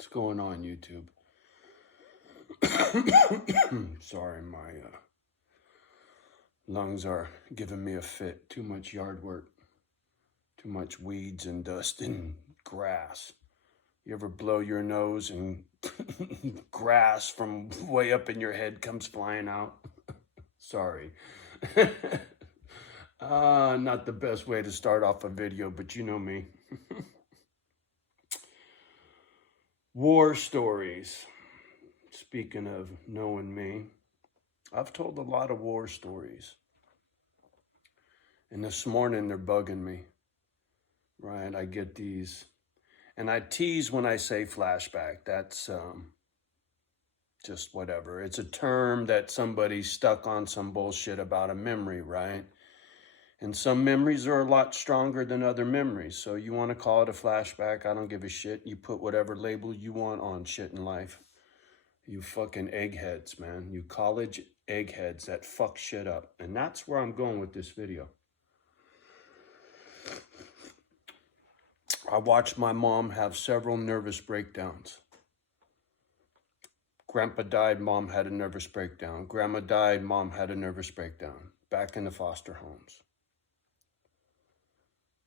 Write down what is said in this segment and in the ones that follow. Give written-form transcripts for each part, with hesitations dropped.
What's going on, YouTube? Sorry, my lungs are giving me a fit. Too much yard work, too much weeds and dust and grass. You ever blow your nose and grass from way up in your head comes flying out? Sorry. Not the best way to start off a video, but you know me. War stories. Speaking of knowing me, I've told a lot of war stories. And this morning they're bugging me, right? I get these, and I tease when I say flashback. That's just whatever. It's a term that somebody stuck on some bullshit about a memory, right? And some memories are a lot stronger than other memories. So you want to call it a flashback, I don't give a shit. You put whatever label you want on shit in life. You fucking eggheads, man. You college eggheads that fuck shit up. And that's where I'm going with this video. I watched my mom have several nervous breakdowns. Grandpa died, mom had a nervous breakdown. Grandma died, mom had a nervous breakdown. Back in the foster homes.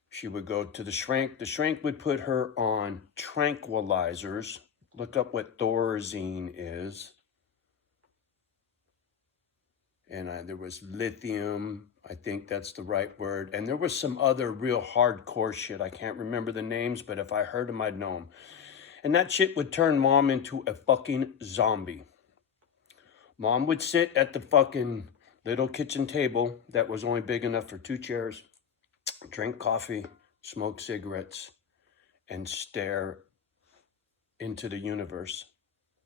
She would go to the shrink. The shrink would put her on tranquilizers. Look up what Thorazine is. And there was lithium. I think that's the right word. And there was some other real hardcore shit. I can't remember the names, but if I heard them, I'd know them. And that shit would turn mom into a fucking zombie. Mom would sit at the fucking little kitchen table that was only big enough for 2 chairs, drink coffee, smoke cigarettes, and stare into the universe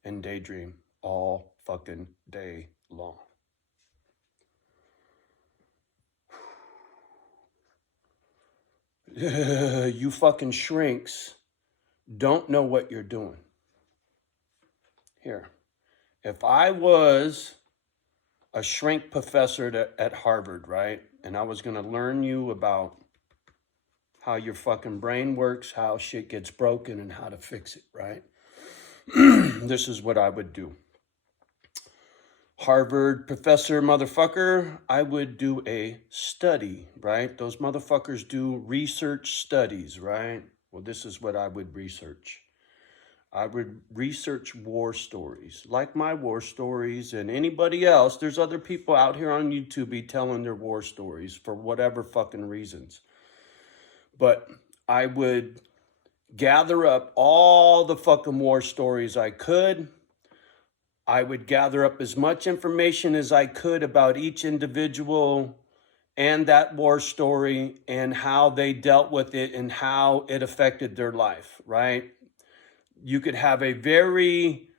and daydream all fucking day long. You fucking shrinks don't know what you're doing. Here, if I was a shrink professor at Harvard, right? And I was gonna learn you about how your fucking brain works, how shit gets broken, and how to fix it, right? This is what I would do. Harvard professor motherfucker, I would do a study, right? Those motherfuckers do research studies, right? Well, this is what I would research. I would research war stories, like my war stories and anybody else. There's other people out here on YouTube telling their war stories for whatever fucking reasons. But I would gather up all the fucking war stories I could. I would gather up as much information as I could about each individual and that war story and how they dealt with it and how it affected their life, right? You could have a very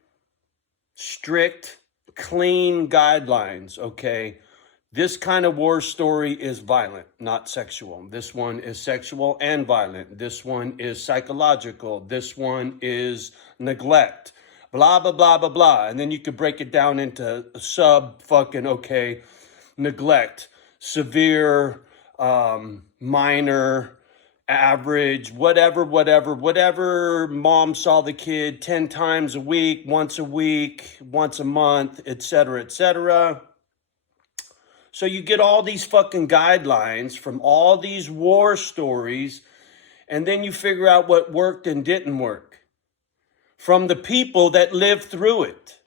strict, clean guidelines, okay? This kind of war story is violent, not sexual. This one is sexual and violent. This one is psychological. This one is neglect. Blah, blah, blah, blah, blah. And then you could break it down into okay, neglect, severe, minor, average, whatever mom saw the kid 10 times a week, once a month, etc., etc. So you get all these fucking guidelines from all these war stories, and then you figure out what worked and didn't work from the people that lived through it.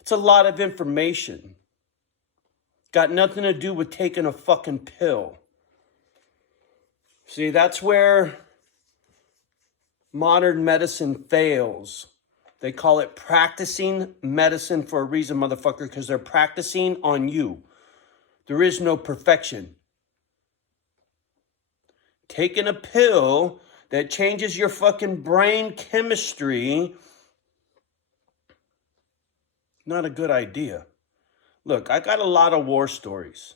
It's a lot of information. Got nothing to do with taking a fucking pill. See, that's where modern medicine fails. They call it practicing medicine for a reason, motherfucker, because they're practicing on you. There is no perfection. Taking a pill that changes your fucking brain chemistry, not a good idea. Look, I got a lot of war stories.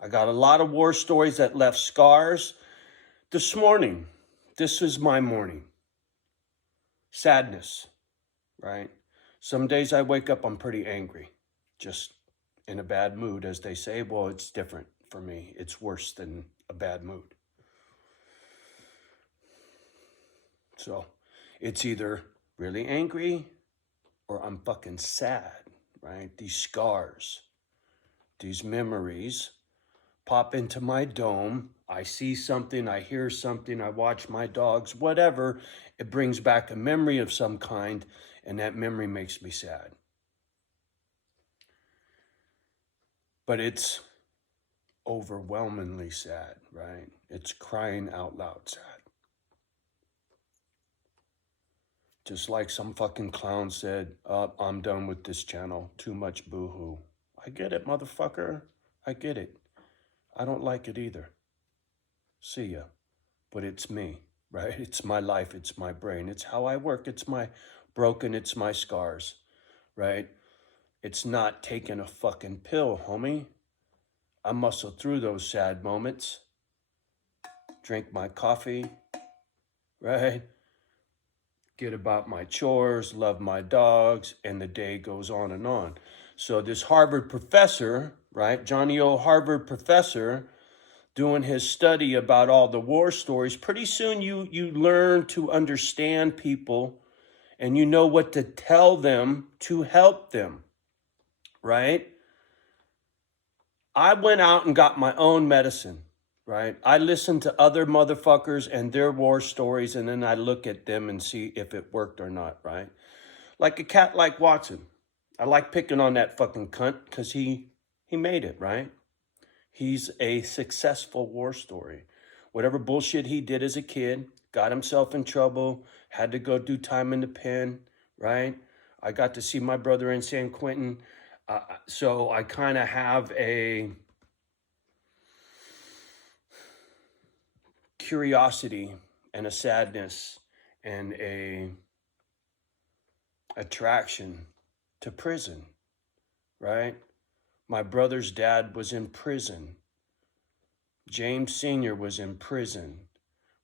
I got a lot of war stories that left scars. This morning, this is my morning. Sadness, right? Some days I wake up, I'm pretty angry. Just in a bad mood, as they say. Well, it's different for me. It's worse than a bad mood. So it's either really angry or I'm fucking sad, right? These scars, these memories pop into my dome. I see something, I hear something, I watch my dogs, whatever. It brings back a memory of some kind, and that memory makes me sad. But it's overwhelmingly sad, right? It's crying out loud sad. Just like some fucking clown said, I'm done with this channel. Too much boohoo. I get it, motherfucker. I get it. I don't like it either. See ya. But it's me, right? It's my life. It's my brain. It's how I work. It's my broken. It's my scars, right? It's not taking a fucking pill, homie. I muscle through those sad moments. Drink my coffee, right? Get about my chores, love my dogs, and the day goes on and on. So this Harvard professor, right, Johnny O. Harvard professor, doing his study about all the war stories, pretty soon you learn to understand people and you know what to tell them to help them, right? I went out and got my own medicine, right? I listen to other motherfuckers and their war stories, and then I look at them and see if it worked or not, right? Like a cat like Watson. I like picking on that fucking cunt because he made it, right? He's a successful war story. Whatever bullshit he did as a kid, got himself in trouble, had to go do time in the pen, right? I got to see my brother in San Quentin. So I kind of have a curiosity and a sadness and a attraction to prison, right? My brother's dad was in prison. James Sr. was in prison,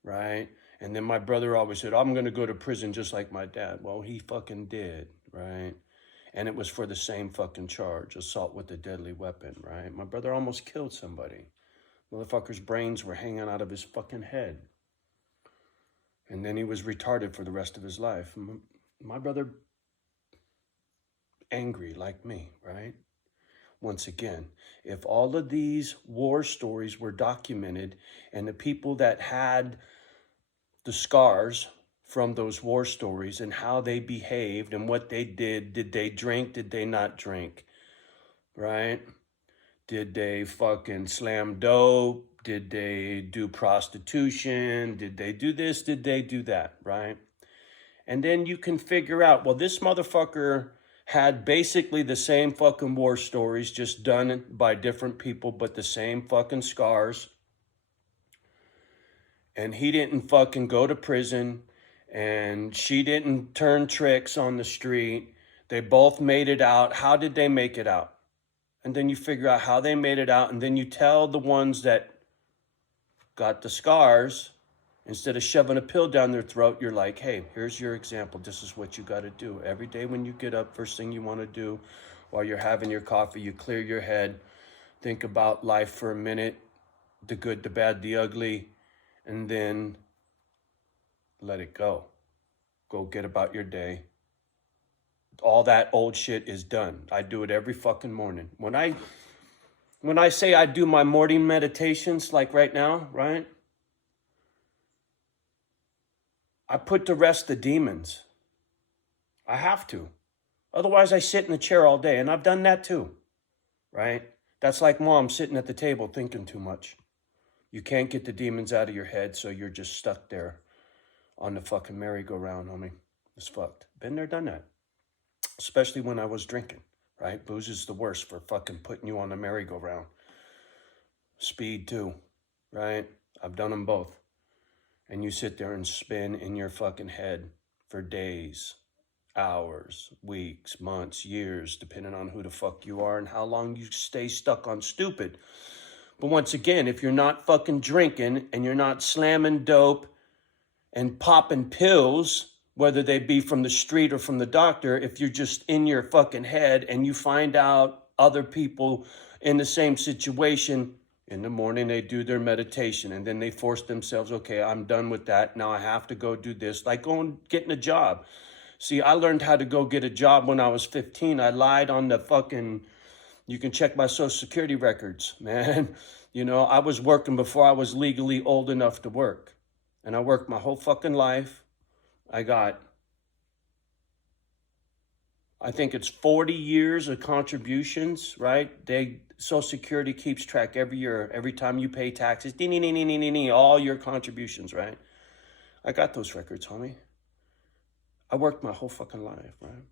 right? And then my brother always said, I'm going to go to prison just like my dad. Well, he fucking did, right? And it was for the same fucking charge, assault with a deadly weapon, right? My brother almost killed somebody. Motherfucker's brains were hanging out of his fucking head. And then he was retarded for the rest of his life. My brother, angry like me, right? Once again, if all of these war stories were documented and the people that had the scars from those war stories and how they behaved and what they did they drink, did they not drink, right? Did they fucking slam dope? Did they do prostitution? Did they do this? Did they do that, right? And then you can figure out, well, this motherfucker had basically the same fucking war stories, just done by different people, but the same fucking scars. And he didn't fucking go to prison, and she didn't turn tricks on the street. They both made it out. How did they make it out? And then you figure out how they made it out, and then you tell the ones that got the scars, instead of shoving a pill down their throat, you're like, hey, here's your example. This is what you got to do. Every day when you get up, first thing you want to do while you're having your coffee, you clear your head, think about life for a minute, the good, the bad, the ugly, and then let it go. Go get about your day. All that old shit is done. I do it every fucking morning. When I say I do my morning meditations, like right now, right? I put to rest the demons. I have to. Otherwise, I sit in the chair all day, and I've done that too, right? That's like mom sitting at the table thinking too much. You can't get the demons out of your head, so you're just stuck there on the fucking merry-go-round, homie. It's fucked. Been there, done that. Especially when I was drinking, right? Booze is the worst for fucking putting you on the merry-go-round. Speed too, right? I've done them both. And you sit there and spin in your fucking head for days, hours, weeks, months, years, depending on who the fuck you are and how long you stay stuck on stupid. But once again, if you're not fucking drinking and you're not slamming dope and popping pills, whether they be from the street or from the doctor, if you're just in your fucking head and you find out other people in the same situation, In the morning, they do their meditation, and then they force themselves, okay, I'm done with that. Now I have to go do this, like going, getting a job. See, I learned how to go get a job when I was 15. I lied on the fucking, you can check my social security records, man. You know, I was working before I was legally old enough to work. And I worked my whole fucking life. I think it's 40 years of contributions, right? Social Security keeps track every year, every time you pay taxes, all your contributions, right? I got those records, homie. I worked my whole fucking life, right?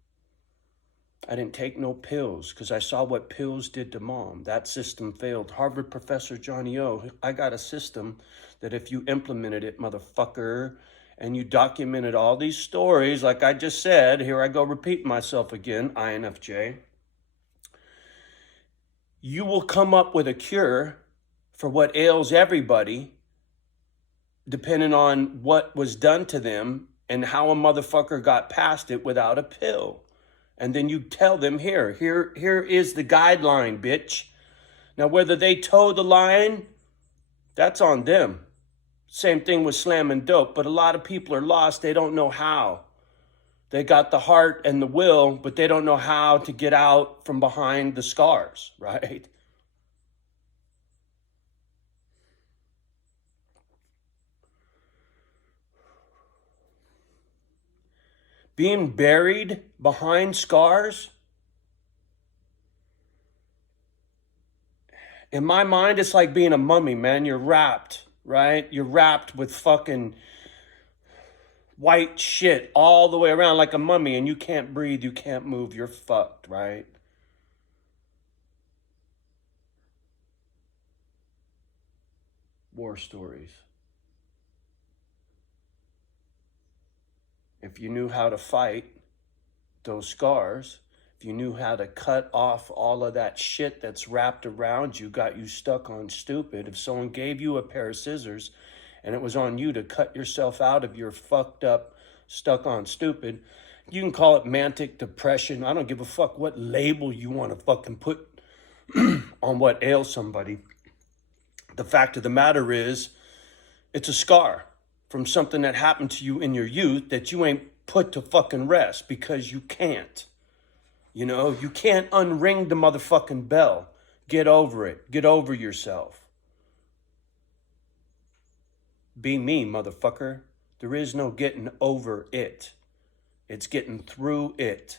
I didn't take no pills because I saw what pills did to mom. That system failed. Harvard professor Johnny O, I got a system that if you implemented it, motherfucker, and you documented all these stories, like I just said, here I go repeating myself again, INFJ, you will come up with a cure for what ails everybody, depending on what was done to them and how a motherfucker got past it without a pill. And then you tell them, here is the guideline, bitch. Now, whether they toe the line, that's on them. Same thing with slamming dope, but a lot of people are lost. They don't know how. They got the heart and the will, but they don't know how to get out from behind the scars, right? Being buried behind scars, in my mind, it's like being a mummy, man. You're wrapped, right? You're wrapped with fucking white shit all the way around like a mummy, and you can't breathe, you can't move, you're fucked, right? War stories. If you knew how to fight those scars, if you knew how to cut off all of that shit that's wrapped around you, got you stuck on stupid, if someone gave you a pair of scissors and it was on you to cut yourself out of your fucked up, stuck on stupid, you can call it manic depression. I don't give a fuck what label you want to fucking put on what ails somebody. The fact of the matter is, it's a scar from something that happened to you in your youth that you ain't put to fucking rest because you can't. You know, you can't unring the motherfucking bell. Get over it. Get over yourself. Be me, motherfucker. There is no getting over it. It's getting through it.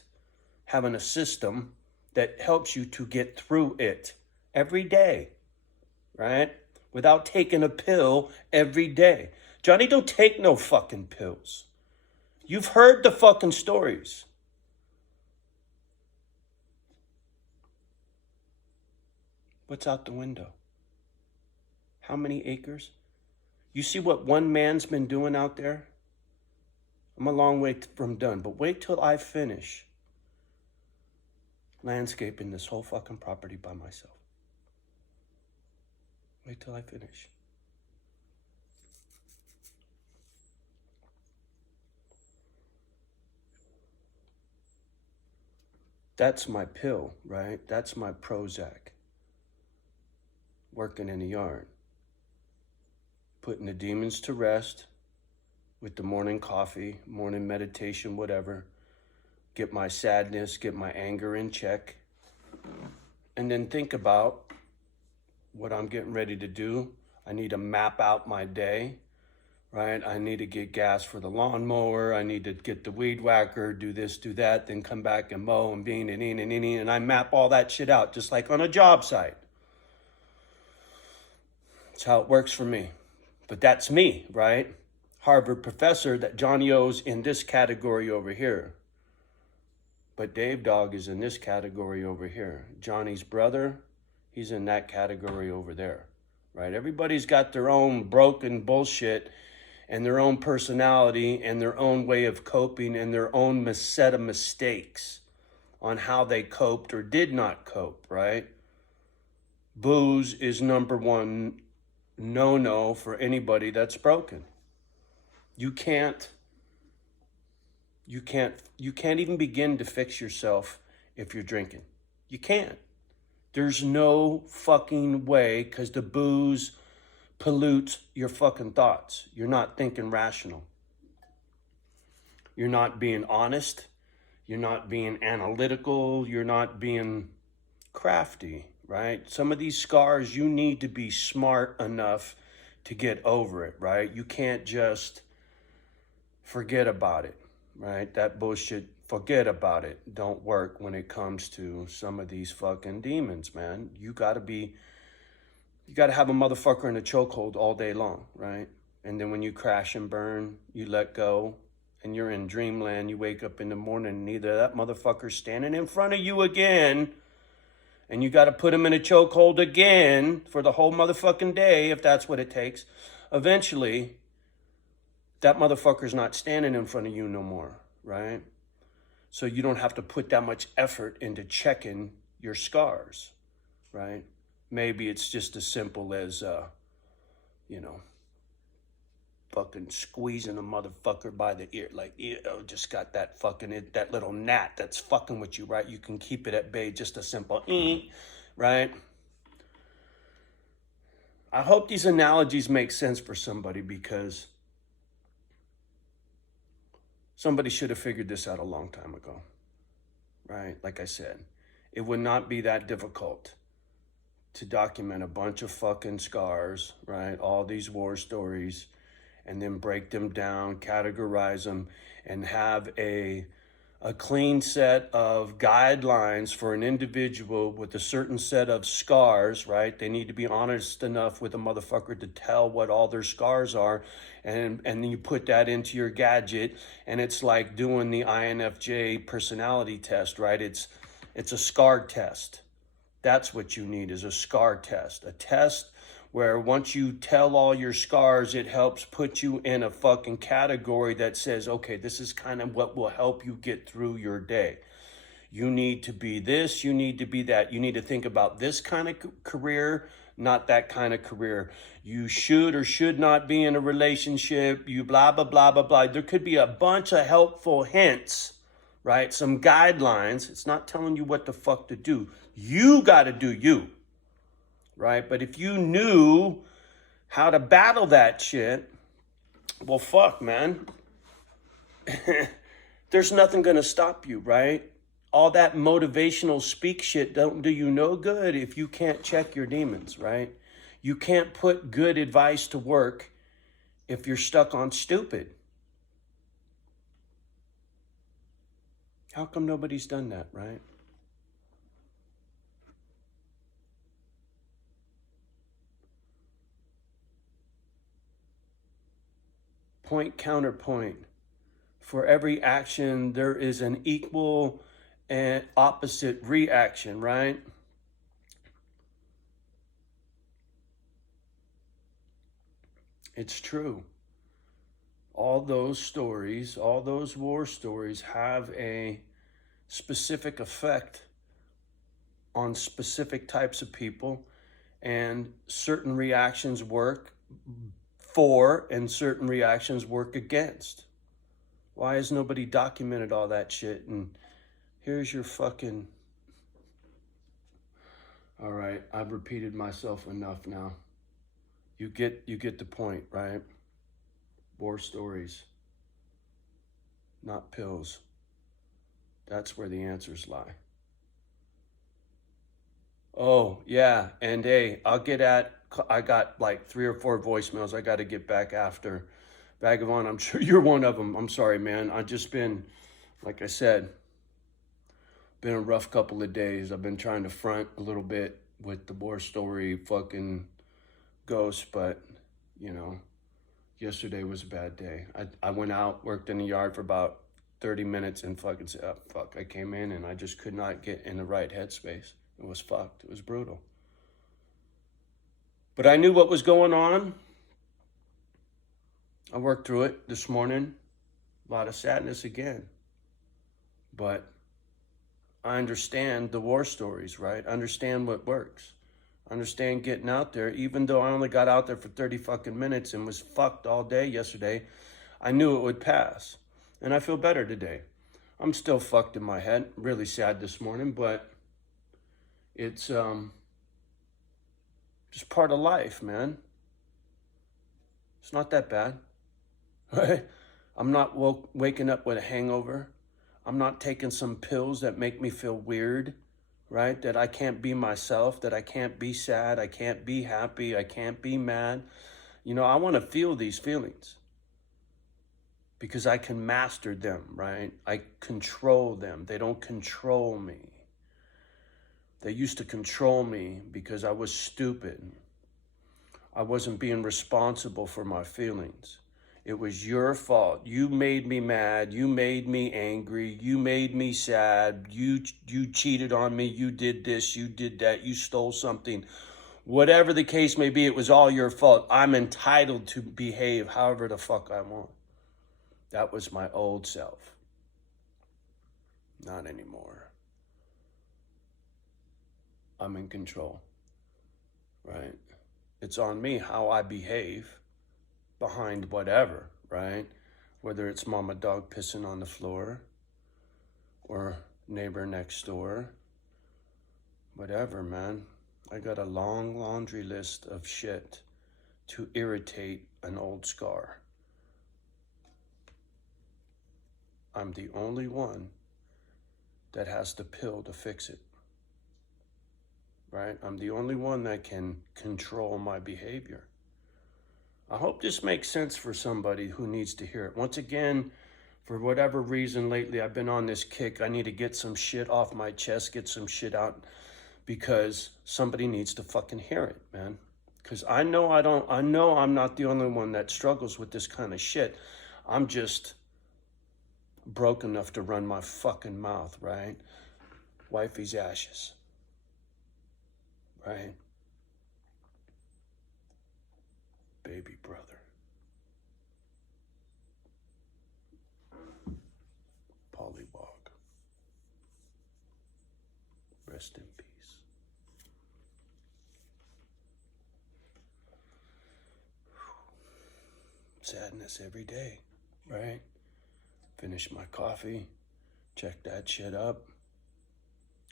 Having a system that helps you to get through it every day, right? Without taking a pill every day. Johnny, don't take no fucking pills. You've heard the fucking stories. What's out the window? How many acres? You see what one man's been doing out there? I'm a long way from done, but wait till I finish landscaping this whole fucking property by myself. Wait till I finish. That's my pill, right? That's my Prozac. Working in the yard. Putting the demons to rest with the morning coffee, morning meditation, whatever. Get my sadness, get my anger in check. And then think about what I'm getting ready to do. I need to map out my day, right? I need to get gas for the lawnmower. I need to get the weed whacker, do this, do that, then come back and mow and bean and in and in. And I map all that shit out, just like on a job site. That's how it works for me. But that's me, right? Harvard professor, that Johnny O's in this category over here. But Dave Dog is in this category over here. Johnny's brother, he's in that category over there, right? Everybody's got their own broken bullshit and their own personality and their own way of coping and their own set of mistakes on how they coped or did not cope, right? Booze is number one no for anybody that's broken. You can't even begin to fix yourself if you're drinking. You can't. There's no fucking way, because the booze pollutes your fucking thoughts. You're not thinking rational. You're not being honest. You're not being analytical. You're not being crafty, right? Some of these scars, you need to be smart enough to get over it, right? You can't just forget about it, right? That bullshit, forget about it, don't work when it comes to some of these fucking demons, man. You gotta have a motherfucker in a chokehold all day long, right? And then when you crash and burn, you let go, and you're in dreamland. You wake up in the morning and either that motherfucker's standing in front of you again, and you got to put him in a chokehold again for the whole motherfucking day, if that's what it takes. Eventually, that motherfucker's not standing in front of you no more, right? So you don't have to put that much effort into checking your scars, right? Maybe it's just as simple as, fucking squeezing a motherfucker by the ear, like, just got that fucking, that little gnat that's fucking with you, right? You can keep it at bay, just a simple, right? I hope these analogies make sense for somebody, because somebody should have figured this out a long time ago, right? Like I said, it would not be that difficult to document a bunch of fucking scars, right? All these war stories, and then break them down, categorize them, and have a clean set of guidelines for an individual with a certain set of scars, right? They need to be honest enough with a motherfucker to tell what all their scars are, and then you put that into your gadget, and it's like doing the INFJ personality test, right? It's a scar test. That's what you need, is a scar test. A test where once you tell all your scars, it helps put you in a fucking category that says, okay, this is kind of what will help you get through your day. You need to be this, you need to be that. You need to think about this kind of career, not that kind of career. You should or should not be in a relationship, you blah, blah, blah, blah, blah. There could be a bunch of helpful hints, right? Some guidelines. It's not telling you what the fuck to do. You got to do you. Right? But if you knew how to battle that shit, well, fuck, man. There's nothing going to stop you, right? All that motivational speak shit don't do you no good if you can't check your demons, right? You can't put good advice to work if you're stuck on stupid. How come nobody's done that, right? Point, counterpoint. For every action, there is an equal and opposite reaction, right? It's true. All those stories, all those war stories have a specific effect on specific types of people, and certain reactions work for and certain reactions work against. Why has nobody documented all that shit? And here's your fucking... All right, I've repeated myself enough now. You get the point, right? War stories, not pills. That's where the answers lie. Oh, yeah, and hey, I got like 3 or 4 voicemails I got to get back after. Vagabond, I'm sure you're one of them. I'm sorry, man. I've just been, like I said, been a rough couple of days. I've been trying to front a little bit with the war story fucking ghost, but, yesterday was a bad day. I went out, worked in the yard for about 30 minutes and fucking said, oh, fuck, I came in and I just could not get in the right headspace. It was fucked. It was brutal. But I knew what was going on. I worked through it this morning. A lot of sadness again. But I understand the war stories, right? I understand what works. I understand getting out there. Even though I only got out there for 30 fucking minutes and was fucked all day yesterday, I knew it would pass. And I feel better today. I'm still fucked in my head. Really sad this morning, but It's just part of life, man. It's not that bad, right? I'm not waking up with a hangover. I'm not taking some pills that make me feel weird, right? That I can't be myself, that I can't be sad, I can't be happy, I can't be mad. You know, I want to feel these feelings because I can master them, right? I control them. They don't control me. They used to control me because I was stupid. I wasn't being responsible for my feelings. It was your fault. You made me mad. You made me angry. You made me sad. You cheated on me. You did this. You did that. You stole something. Whatever the case may be, it was all your fault. I'm entitled to behave however the fuck I want. That was my old self. Not anymore. I'm in control, right? It's on me how I behave behind whatever, right? Whether it's mama dog pissing on the floor or neighbor next door, whatever, man. I got a long laundry list of shit to irritate an old scar. I'm the only one that has the pill to fix it, right? I'm the only one that can control my behavior. I hope this makes sense for somebody who needs to hear it. Once again, for whatever reason lately, I've been on this kick. I need to get some shit off my chest, get some shit out, because somebody needs to fucking hear it, man. Because I know I'm not the only one that struggles with this kind of shit. I'm just broke enough to run my fucking mouth, right? Wifey's ashes, right? Baby brother. Pollywog. Rest in peace. Sadness every day, right? Finish my coffee, check that shit up,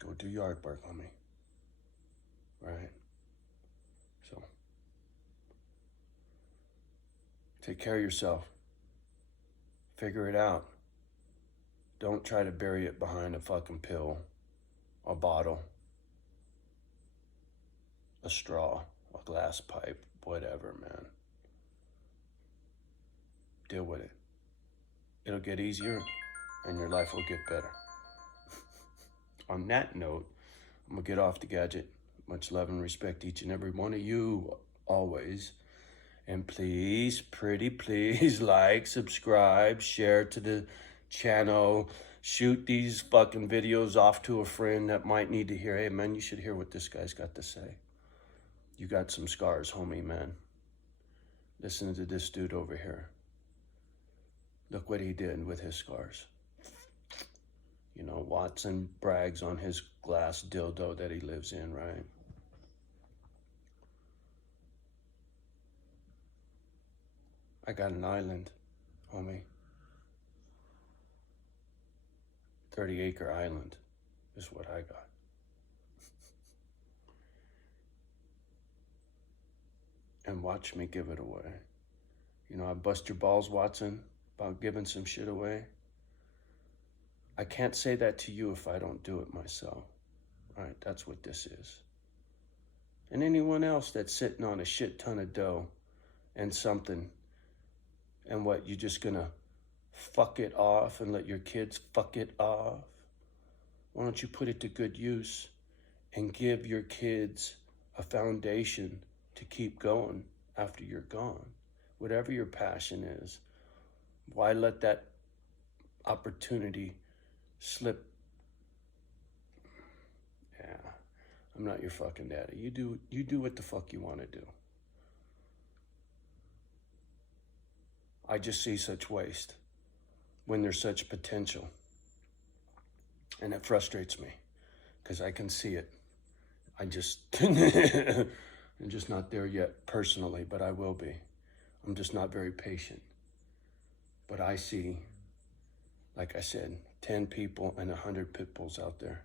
go do yard work on me, right? So, take care of yourself. Figure it out. Don't try to bury it behind a fucking pill, a bottle, a straw, a glass pipe, whatever, man. Deal with it. It'll get easier and your life will get better. On that note, I'm gonna get off the gadget. Much love and respect each and every one of you, always. And please, pretty please, like, subscribe, share to the channel. Shoot these fucking videos off to a friend that might need to hear. Hey, man, you should hear what this guy's got to say. You got some scars, homie, man. Listen to this dude over here. Look what he did with his scars. You know, Watson brags on his glass dildo that he lives in, right? I got an island, homie. 30-acre island is what I got. And watch me give it away. You know, I bust your balls, Watson, about giving some shit away. I can't say that to you if I don't do it myself. Right, that's what this is. And anyone else that's sitting on a shit ton of dough and something, and what, you just gonna fuck it off and let your kids fuck it off? Why don't you put it to good use and give your kids a foundation to keep going after you're gone? Whatever your passion is, why let that opportunity slip? Yeah, I'm not your fucking daddy. You do what the fuck you want to do. I just see such waste when there's such potential. And it frustrates me because I can see it. I'm just not there yet personally, but I will be. I'm just not very patient. But I see, like I said, 10 people and 100 pit bulls out there.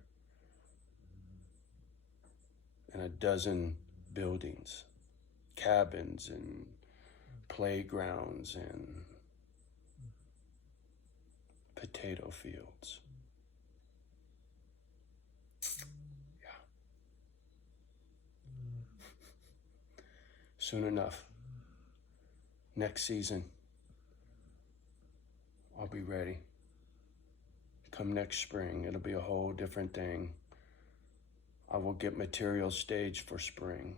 and a dozen buildings, cabins and playgrounds and potato fields. Yeah. Soon enough, next season, I'll be ready. Come next spring, it'll be a whole different thing. I will get materials staged for spring.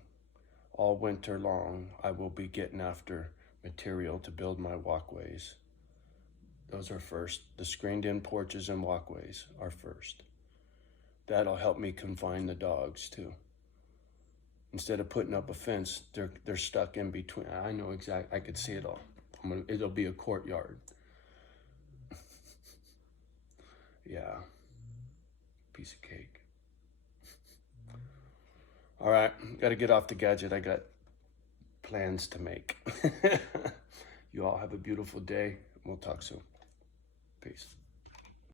All winter long, I will be getting after material to build my walkways. Those are first. The screened-in porches and walkways are first. That'll help me confine the dogs too. Instead of putting up a fence, they're stuck in between. I know exactly. I could see it all. It'll be a courtyard. Yeah, piece of cake. All right, got to get off the gadget. I got plans to make. You all have a beautiful day. We'll talk soon. Peace.